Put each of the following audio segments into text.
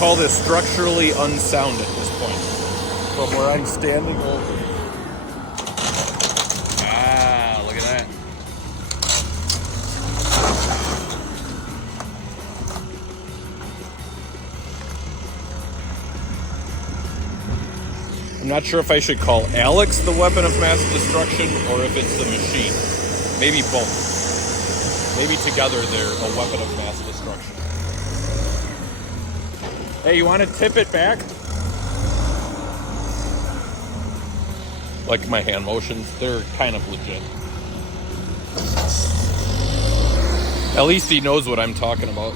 call this structurally unsound at this point. From where I'm standing over. Ah, look at that. I'm not sure if I should call Alex the weapon of mass destruction or if it's the machine. Maybe both. Maybe together they're a weapon of mass destruction. Hey, you want to tip it back? Like my hand motions, they're kind of legit. At least he knows what I'm talking about.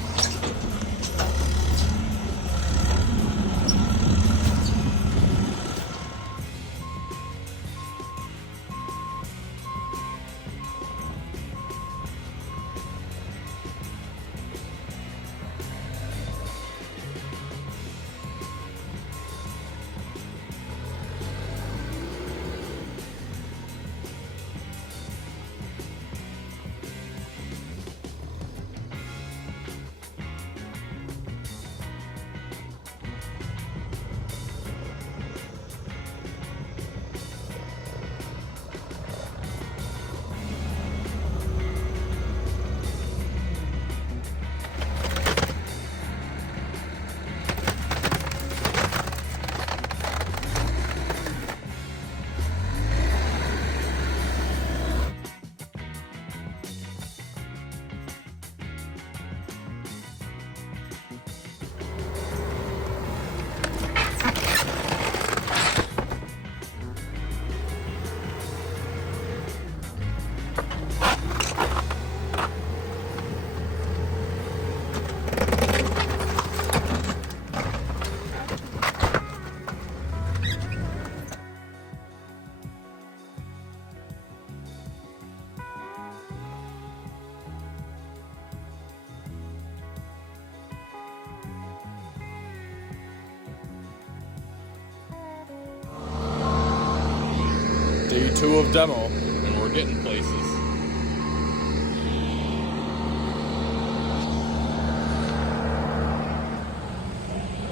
Day 2 of demo, and we're getting places.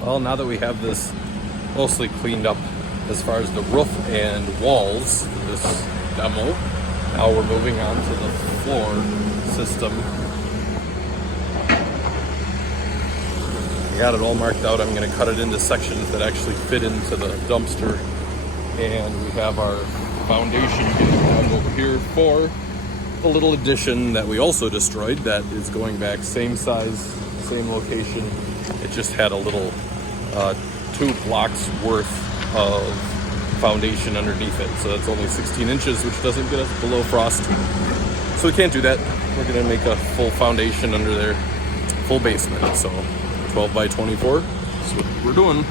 Well, now that we have this mostly cleaned up as far as the roof and walls for this demo, now we're moving on to the floor system. I got it all marked out. I'm going to cut it into sections that actually fit into the dumpster. And we have our foundation getting done over here for the little addition that we also destroyed that is going back same size, same location. It just had a little 2 blocks worth of foundation underneath it. So that's only 16 inches, which doesn't get us below frost. So we can't do that. We're gonna make a full foundation under there, full basement. So 12 by 24, that's what we're doing.